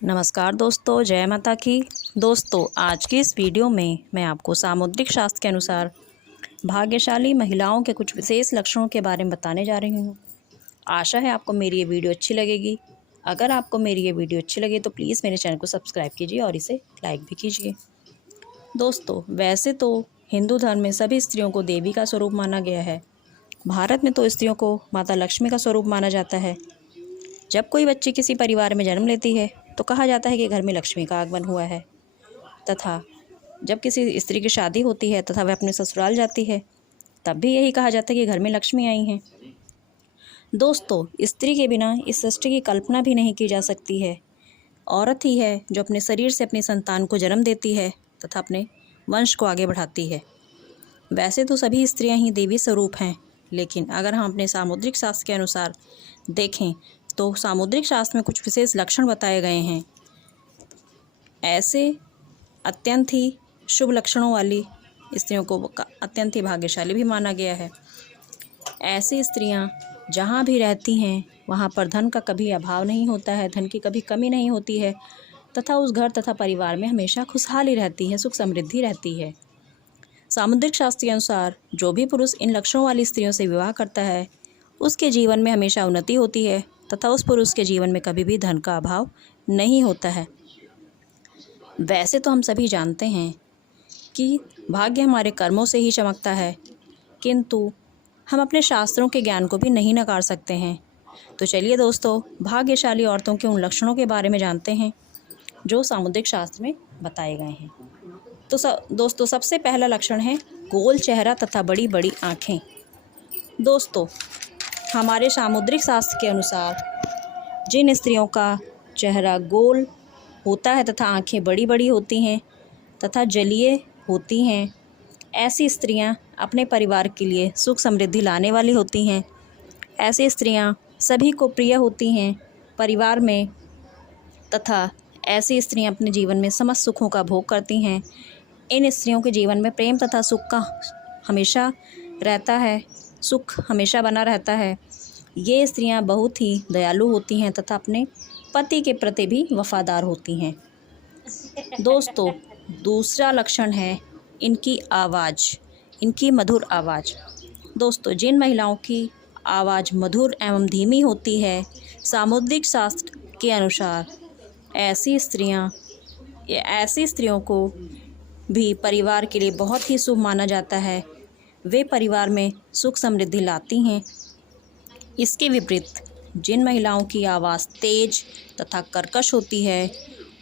नमस्कार दोस्तों, जय माता की। दोस्तों, आज की इस वीडियो में मैं आपको सामुद्रिक शास्त्र के अनुसार भाग्यशाली महिलाओं के कुछ विशेष लक्षणों के बारे में बताने जा रही हूँ। आशा है आपको मेरी ये वीडियो अच्छी लगेगी। अगर आपको मेरी ये वीडियो अच्छी लगे तो प्लीज़ मेरे चैनल को सब्सक्राइब कीजिए और इसे लाइक भी कीजिए। दोस्तों, वैसे तो हिंदू धर्म में सभी स्त्रियों को देवी का स्वरूप माना गया है। भारत में तो स्त्रियों को माता लक्ष्मी का स्वरूप माना जाता है। जब कोई बच्ची किसी परिवार में जन्म लेती है तो कहा जाता है कि घर में लक्ष्मी का आगमन हुआ है, तथा जब किसी स्त्री की शादी होती है तथा वह अपने ससुराल जाती है तब भी यही कहा जाता है कि घर में लक्ष्मी आई हैं। दोस्तों, स्त्री के बिना इस सृष्टि की कल्पना भी नहीं की जा सकती है। औरत ही है जो अपने शरीर से अपनी संतान को जन्म देती है तथा अपने वंश को आगे बढ़ाती है। वैसे तो सभी स्त्रियां ही देवी स्वरूप हैं, लेकिन अगर हम अपने सामुद्रिक शास्त्र के अनुसार देखें तो सामुद्रिक शास्त्र में कुछ विशेष लक्षण बताए गए हैं। ऐसे अत्यंत ही शुभ लक्षणों वाली स्त्रियों को अत्यंत ही भाग्यशाली भी माना गया है। ऐसी स्त्रियां जहां भी रहती हैं वहां पर धन का कभी अभाव नहीं होता है, धन की कभी कमी नहीं होती है, तथा उस घर तथा परिवार में हमेशा खुशहाली रहती है, सुख समृद्धि रहती है। सामुद्रिक शास्त्र के अनुसार जो भी पुरुष इन लक्षणों वाली स्त्रियों से विवाह करता है उसके जीवन में हमेशा उन्नति होती है तथा उस पुरुष के जीवन में कभी भी धन का अभाव नहीं होता है। वैसे तो हम सभी जानते हैं कि भाग्य हमारे कर्मों से ही चमकता है, किंतु हम अपने शास्त्रों के ज्ञान को भी नहीं नकार सकते हैं। तो चलिए दोस्तों, भाग्यशाली औरतों के उन लक्षणों के बारे में जानते हैं जो सामुद्रिक शास्त्र में बताए गए हैं। तो दोस्तों, सबसे पहला लक्षण है गोल चेहरा तथा बड़ी बड़ी आँखें। दोस्तों, हमारे सामुद्रिक शास्त्र के अनुसार जिन स्त्रियों का चेहरा गोल होता है तथा आँखें बड़ी बड़ी होती हैं तथा जलीय होती हैं, ऐसी स्त्रियां अपने परिवार के लिए सुख समृद्धि लाने वाली होती हैं। ऐसी स्त्रियां सभी को प्रिय होती हैं परिवार में, तथा ऐसी स्त्रियां अपने जीवन में समस्त सुखों का भोग करती हैं। इन स्त्रियों के जीवन में प्रेम तथा सुख का हमेशा रहता है, सुख हमेशा बना रहता है। ये स्त्रियां बहुत ही दयालु होती हैं तथा अपने पति के प्रति भी वफादार होती हैं। दोस्तों, दूसरा लक्षण है इनकी आवाज़, इनकी मधुर आवाज़। दोस्तों, जिन महिलाओं की आवाज़ मधुर एवं धीमी होती है, सामुद्रिक शास्त्र के अनुसार ऐसी स्त्रियों को भी परिवार के लिए बहुत ही शुभ माना जाता है। वे परिवार में सुख समृद्धि लाती हैं। इसके विपरीत जिन महिलाओं की आवाज़ तेज तथा कर्कश होती है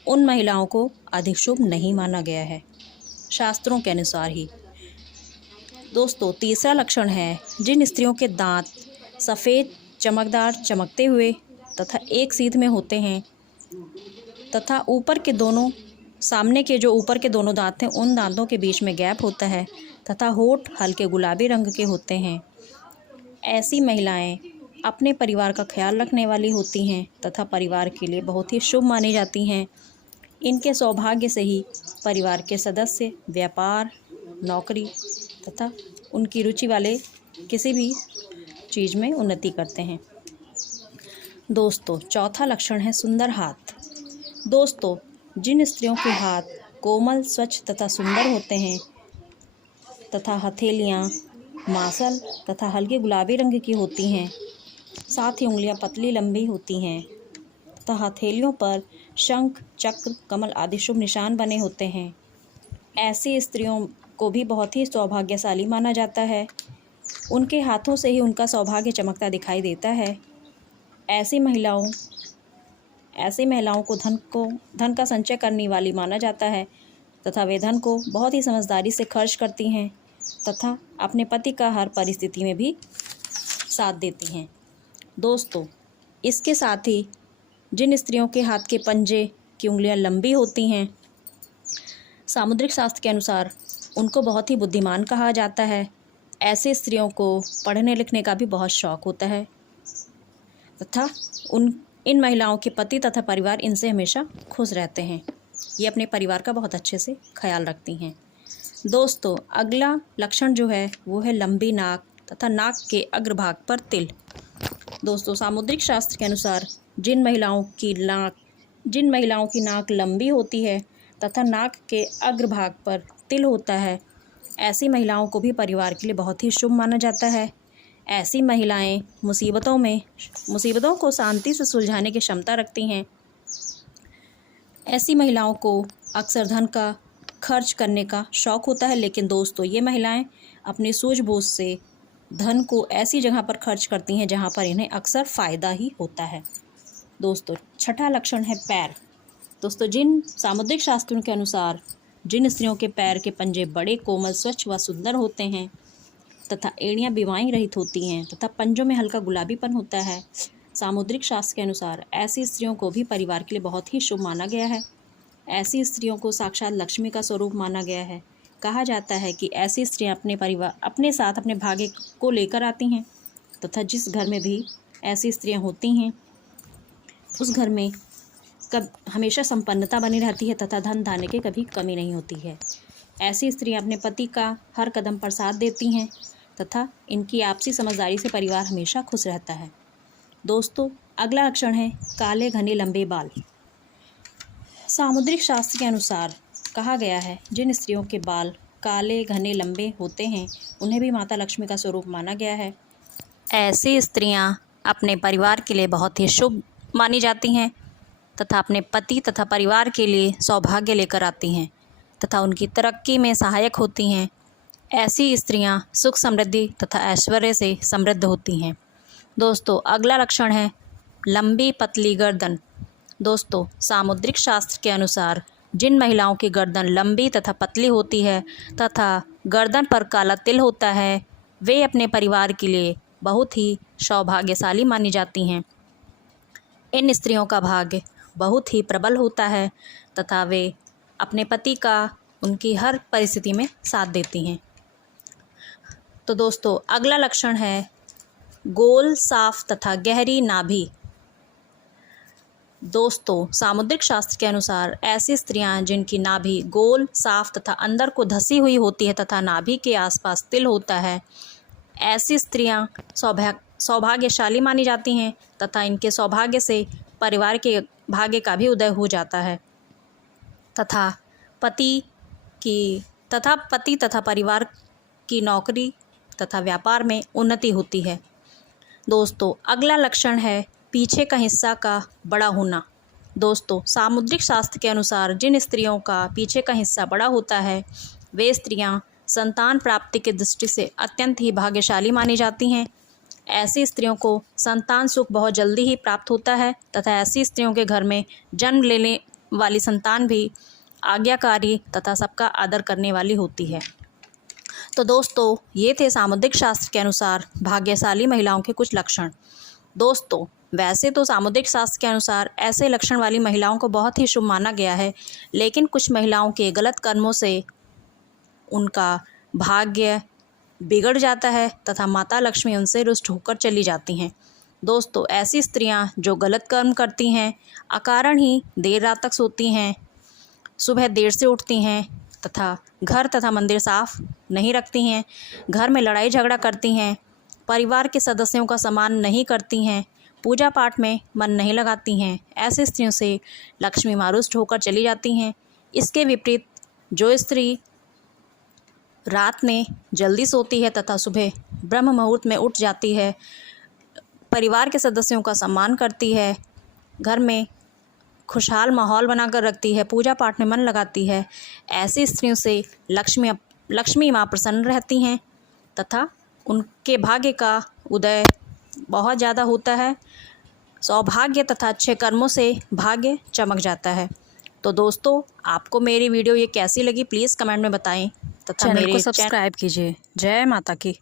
उन महिलाओं को अधिक शुभ नहीं माना गया है, शास्त्रों के अनुसार ही। दोस्तों, तीसरा लक्षण है जिन स्त्रियों के दांत सफ़ेद चमकदार चमकते हुए तथा एक सीध में होते हैं तथा सामने के जो ऊपर के दोनों दांत हैं उन दांतों के बीच में गैप होता है तथा होठ हल्के गुलाबी रंग के होते हैं। ऐसी महिलाएं अपने परिवार का ख्याल रखने वाली होती हैं तथा परिवार के लिए बहुत ही शुभ मानी जाती हैं। इनके सौभाग्य से ही परिवार के सदस्य व्यापार, नौकरी तथा उनकी रुचि वाले किसी भी चीज़ में उन्नति करते हैं। दोस्तों, चौथा लक्षण है सुंदर हाथ। दोस्तों, जिन स्त्रियों के हाथ कोमल, स्वच्छ तथा सुंदर होते हैं तथा हथेलियाँ मांसल तथा हल्के गुलाबी रंग की होती हैं, साथ ही उंगलियां पतली लंबी होती हैं तथा हथेलियों पर शंख, चक्र, कमल आदि शुभ निशान बने होते हैं, ऐसी स्त्रियों को भी बहुत ही सौभाग्यशाली माना जाता है। उनके हाथों से ही उनका सौभाग्य चमकता दिखाई देता है। ऐसी महिलाओं को धन का संचय करने वाली माना जाता है तथा वे धन को बहुत ही समझदारी से खर्च करती हैं तथा अपने पति का हर परिस्थिति में भी साथ देती हैं। दोस्तों, इसके साथ ही जिन स्त्रियों के हाथ के पंजे की उंगलियां लंबी होती हैं, सामुद्रिक शास्त्र के अनुसार उनको बहुत ही बुद्धिमान कहा जाता है। ऐसे स्त्रियों को पढ़ने लिखने का भी बहुत शौक़ होता है तथा इन महिलाओं के पति तथा परिवार इनसे हमेशा खुश रहते हैं। ये अपने परिवार का बहुत अच्छे से ख्याल रखती हैं। दोस्तों, अगला लक्षण जो है वो है लंबी नाक तथा नाक के अग्रभाग पर तिल। दोस्तों, सामुद्रिक शास्त्र के अनुसार जिन महिलाओं की नाक जिन महिलाओं की नाक लंबी होती है तथा नाक के अग्रभाग पर तिल होता है, ऐसी महिलाओं को भी परिवार के लिए बहुत ही शुभ माना जाता है। ऐसी महिलाएं मुसीबतों को शांति से सुलझाने की क्षमता रखती हैं। ऐसी महिलाओं को अक्सर धन का खर्च करने का शौक़ होता है, लेकिन दोस्तों ये महिलाएं अपनी सूझबूझ से धन को ऐसी जगह पर खर्च करती हैं जहां पर इन्हें अक्सर फ़ायदा ही होता है। दोस्तों छठा लक्षण है पैर। दोस्तों जिन सामुद्रिक शास्त्रों के अनुसार जिन स्त्रियों के पैर के पंजे बड़े, कोमल, स्वच्छ व सुंदर होते हैं तथा एड़ियाँ बीमारी रहित होती हैं तथा पंजों में हल्का गुलाबीपन होता है, सामुद्रिक शास्त्र के अनुसार ऐसी स्त्रियों को भी परिवार के लिए बहुत ही शुभ माना गया है। ऐसी स्त्रियों को साक्षात लक्ष्मी का स्वरूप माना गया है। कहा जाता है कि ऐसी स्त्रियां अपने साथ अपने भाग्य को लेकर आती हैं तथा जिस घर में भी ऐसी स्त्रियां होती हैं उस घर में हमेशा संपन्नता बनी रहती है तथा धन धान्य की कभी कमी नहीं होती है। ऐसी स्त्रियां अपने पति का हर कदम पर साथ देती हैं तथा इनकी आपसी समझदारी से परिवार हमेशा खुश रहता है। दोस्तों अगला लक्षण है काले घने लंबे बाल। सामुद्रिक शास्त्र के अनुसार कहा गया है जिन स्त्रियों के बाल काले घने लंबे होते हैं उन्हें भी माता लक्ष्मी का स्वरूप माना गया है। ऐसी स्त्रियां अपने परिवार के लिए बहुत ही शुभ मानी जाती हैं तथा अपने पति तथा परिवार के लिए सौभाग्य लेकर आती हैं तथा उनकी तरक्की में सहायक होती हैं। ऐसी स्त्रियां सुख समृद्धि तथा ऐश्वर्य से समृद्ध होती हैं। दोस्तों अगला लक्षण है लंबी पतली गर्दन। दोस्तों सामुद्रिक शास्त्र के अनुसार जिन महिलाओं की गर्दन लंबी तथा पतली होती है तथा गर्दन पर काला तिल होता है, वे अपने परिवार के लिए बहुत ही सौभाग्यशाली मानी जाती हैं। इन स्त्रियों का भाग्य बहुत ही प्रबल होता है तथा वे अपने पति का उनकी हर परिस्थिति में साथ देती हैं। तो दोस्तों अगला लक्षण है गोल, साफ तथा गहरी नाभि। दोस्तों सामुद्रिक शास्त्र के अनुसार ऐसी स्त्रियां जिनकी नाभि गोल, साफ तथा अंदर को धसी हुई होती है तथा नाभि के आसपास तिल होता है, ऐसी स्त्रियां सौभाग्यशाली मानी जाती हैं तथा इनके सौभाग्य से परिवार के भाग्य का भी उदय हो जाता है तथा पति तथा परिवार की नौकरी तथा व्यापार में उन्नति होती है। दोस्तों अगला लक्षण है पीछे का हिस्सा का बड़ा होना। दोस्तों सामुद्रिक शास्त्र के अनुसार जिन स्त्रियों का पीछे का हिस्सा बड़ा होता है, वे स्त्रियां संतान प्राप्ति की दृष्टि से अत्यंत ही भाग्यशाली मानी जाती हैं। ऐसी स्त्रियों को संतान सुख बहुत जल्दी ही प्राप्त होता है तथा ऐसी स्त्रियों के घर में जन्म लेने वाली संतान भी आज्ञाकारी तथा सबका आदर करने वाली होती है। तो दोस्तों ये थे सामुद्रिक शास्त्र के अनुसार भाग्यशाली महिलाओं के कुछ लक्षण। दोस्तों वैसे तो सामुद्रिक शास्त्र के अनुसार ऐसे लक्षण वाली महिलाओं को बहुत ही शुभ माना गया है, लेकिन कुछ महिलाओं के गलत कर्मों से उनका भाग्य बिगड़ जाता है तथा माता लक्ष्मी उनसे रुष्ट होकर चली जाती हैं। दोस्तों ऐसी स्त्रियां जो गलत कर्म करती हैं, अकारण ही देर रात तक सोती हैं, सुबह देर से उठती हैं तथा घर तथा मंदिर साफ नहीं रखती हैं, घर में लड़ाई झगड़ा करती हैं, परिवार के सदस्यों का सम्मान नहीं करती हैं, पूजा पाठ में मन नहीं लगाती हैं, ऐसी स्त्रियों से लक्ष्मी मारुष्ट होकर चली जाती हैं। इसके विपरीत जो स्त्री रात में जल्दी सोती है तथा सुबह ब्रह्म मुहूर्त में उठ जाती है, परिवार के सदस्यों का सम्मान करती है, घर में खुशहाल माहौल बनाकर रखती है, पूजा पाठ में मन लगाती है, ऐसी स्त्रियों से लक्ष्मी माँ प्रसन्न रहती हैं तथा उनके भाग्य का उदय बहुत ज़्यादा होता है। सौभाग्य तथा अच्छे कर्मों से भाग्य चमक जाता है। तो दोस्तों आपको मेरी वीडियो ये कैसी लगी प्लीज़ कमेंट में बताएं तथा चैनल को सब्सक्राइब कीजिए। जय माता की।